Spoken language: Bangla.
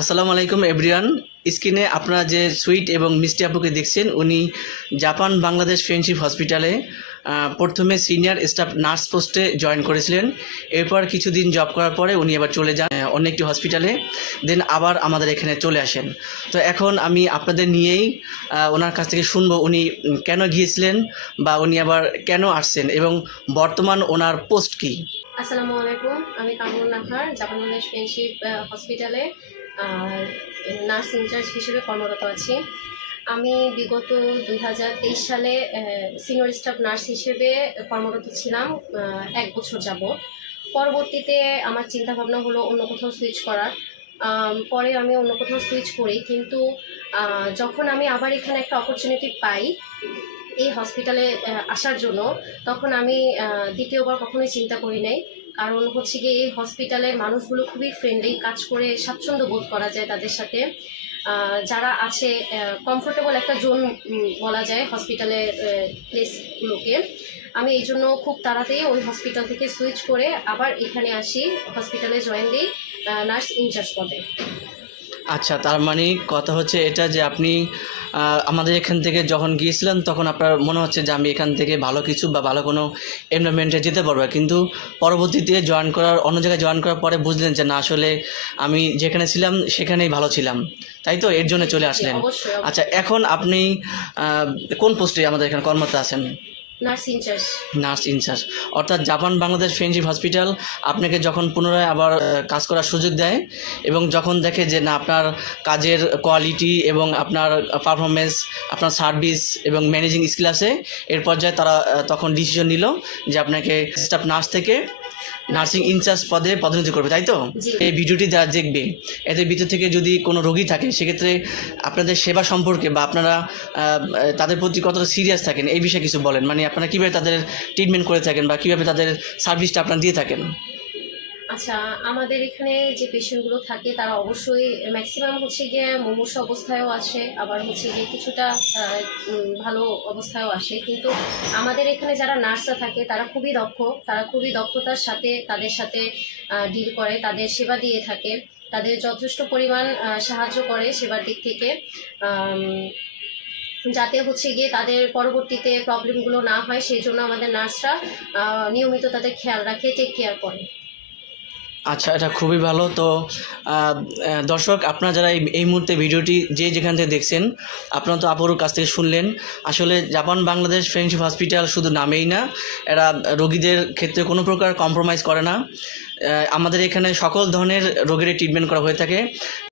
আসসালামু আলাইকুম, এভরিওয়ান। স্ক্রিনে আপনারা যে সুইট এবং মিষ্টি আপুকে দেখছেন, উনি জাপান বাংলাদেশ ফ্রেন্ডশিপ হসপিটালে প্রথমে সিনিয়র স্টাফ নার্স পোস্টে জয়েন করেছিলেন। এরপর কিছুদিন জব করার পরে উনি আবার চলে যান অন্য একটি হসপিটালে। দেন আবার আমাদের এখানে চলে আসেন। তো এখন আমি আপনাদের নিয়েই ওনার কাছ থেকে শুনব উনি কেন গিয়েছিলেন বা উনি আবার কেন আসছেন এবং বর্তমান ওনার পোস্ট কী। আসসালামু আলাইকুম, আমি কামরুন নাহার, জাপান বাংলাদেশ ফ্রেন্ডশিপ হসপিটালে। নার্স ইনচার্জ হিসেবে কর্মরত আছি। আমি বিগত দুই হাজার তেইশ সালে সিনিয়র স্টাফ নার্স হিসেবে কর্মরত ছিলাম এক বছর যাব পরবর্তীতে আমার চিন্তা ভাবনা হলো অন্য কোথাও সুইচ করার। পরে আমি অন্য কোথাও সুইচ করি, কিন্তু যখন আমি আবার এখানে একটা অপরচুনিটি পাই, এই হসপিটালে আসার জন্য, তখন আমি দ্বিতীয়বার কখনোই চিন্তা করি নাই। কারণ হচ্ছে গিয়ে এই হসপিটালের মানুষগুলো খুবই ফ্রেন্ডলি কাজ করে স্বাচ্ছন্দ্য বোধ করা যায় তাদের সাথে। যারা আছে কমফোর্টেবল একটা জোন বলা যায় হসপিটালের প্লেসগুলোকে আমি এই জন্য খুব তাড়াতাড়ি ওই হসপিটাল থেকে সুইচ করে আবার এখানে আসি হসপিটালে জয়েন দিই নার্স ইনচার্জ পদে। আচ্ছা তার মানে কথা হচ্ছে এটা যে আপনি আমাদের এখান থেকে যখন গিয়েছিলেন তখন আপনার মনে হচ্ছে যে আমি এখান থেকে ভালো কিছু বা ভালো কোনো এমপ্লয়মেন্টে যেতে পারব। কিন্তু পরবর্তীতে জয়েন করার অন্য জায়গায় জয়েন করার পরে বুঝলেন যে না আসলে আমি যেখানে ছিলাম সেখানেই ভালো ছিলাম। তাই তো? এর জন্য চলে আসলেন। আচ্ছা এখন আপনি কোন পোস্টে আমাদের এখানে কর্মরত আছেন? Nurse incharge. Nurse incharge. অর্থাৎ জাপান বাংলাদেশ ফ্রেন্ডশিপ হসপিটাল আপনাকে যখন পুনরায় আবার কাজ করার সুযোগ দেয় এবং যখন দেখে যে না, আপনার কাজের কোয়ালিটি এবং আপনার পারফরমেন্স আপনার সার্ভিস এবং ম্যানেজিং স্কিল আছে, এর পর্যায়ে তারা তখন ডিসিশন নিল যে আপনাকে স্টাফ নার্স থেকে নার্সিং ইনচার্জ পদে পদোন্নতি করবে তাই তো? এই ভিডিওটি যারা দেখবে এদের ভিতর থেকে যদি কোনো রোগী থাকে সেক্ষেত্রে আপনাদের সেবা সম্পর্কে বা আপনারা তাদের প্রতি কতটা সিরিয়াস থাকেন এই বিষয়ে কিছু বলেন। মানে আপনারা কীভাবে তাদের ট্রিটমেন্ট করে থাকেন বা কীভাবে তাদের সার্ভিসটা আপনারা দিয়ে থাকেন? আচ্ছা আমাদের এখানে যে পেশেন্টগুলো থাকে, তারা অবশ্যই, ম্যাক্সিমাম হচ্ছে গিয়ে মুমূর্ষ অবস্থায়ও আসে, আবার হচ্ছে গিয়ে কিছুটা ভালো অবস্থায়ও আসে। কিন্তু আমাদের এখানে যারা নার্সরা থাকে, তারা খুবই দক্ষ, তারা খুবই দক্ষতার সাথে তাদের সাথে ডিল করে, তাদের সেবা দিয়ে থাকে, তাদের যথেষ্ট পরিমাণ সাহায্য করে সেবার দিক থেকে। যাতে হচ্ছে গিয়ে তাদের পরবর্তীতে প্রবলেমগুলো না হয়, সেই জন্য আমাদের নার্সরা নিয়মিত তাদের খেয়াল রাখে টেক কেয়ার করে। আচ্ছা এটা খুবই ভালো। তো দর্শক, আপনারা যারা এই- এই মুহূর্তে ভিডিওটি যে যেখান থেকে দেখছেন, আপনারা তো আপুর কাছ থেকে শুনলেন। আসলে জাপান, বাংলাদেশ ফ্রেন্ডশিপ হসপিটাল শুধু নামেই না, এরা রোগীদের ক্ষেত্রে কোনো প্রকার কম্প্রোমাইজ করে না। আমাদের এখানে সকল ধরনের রোগের ট্রিটমেন্ট করা হয়ে থাকে।